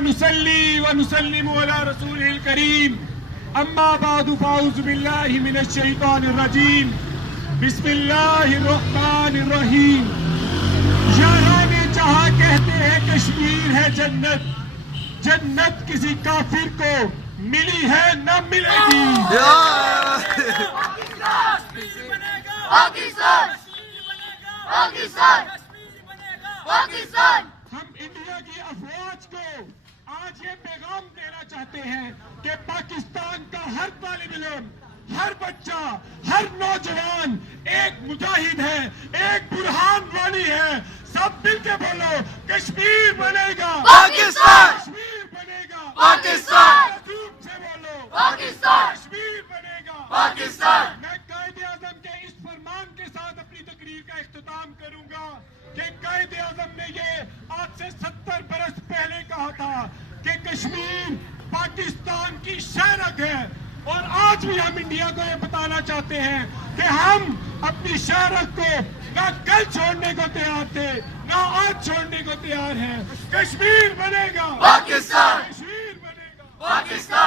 ونصلي ونسلم على رسوله الكريم اما بعد فاعوذ بالله من الشيطان الرجيم بسم الله الرحمن الرحیم. یاران جہاں کہتے ہیں کشمیر ہے جنت، جنت کسی کافر کو ملی ہے نہ ملے گی. ہم انڈیا کی افواج کو آج یہ پیغام دینا چاہتے ہیں کہ پاکستان کا ہر طالب علم، ہر بچہ، ہر نوجوان ایک مجاہد ہے، ایک برہان والی ہے. سب مل کے بولو کشمیر بنے گا پاکستان، کشمیر بنے گا پاکستان، دھوپ سے بولو پاکستان، کشمیر بنے گا پاکستان. میں قائد اعظم کے اس فرمان کے ساتھ اپنی تقریر کا اختتام کروں گا کہ قائد اعظم نے یہ آج سے 70 برس پہلے کہا تھا کہ کشمیر پاکستان کی شہرک ہے، اور آج بھی ہم انڈیا کو یہ بتانا چاہتے ہیں کہ ہم اپنی شہرت کو نہ کل چھوڑنے کو تیار تھے نہ آج چھوڑنے کو تیار ہیں. کشمیر بنے گا پاکستان، کشمیر بنے گا پاکستان.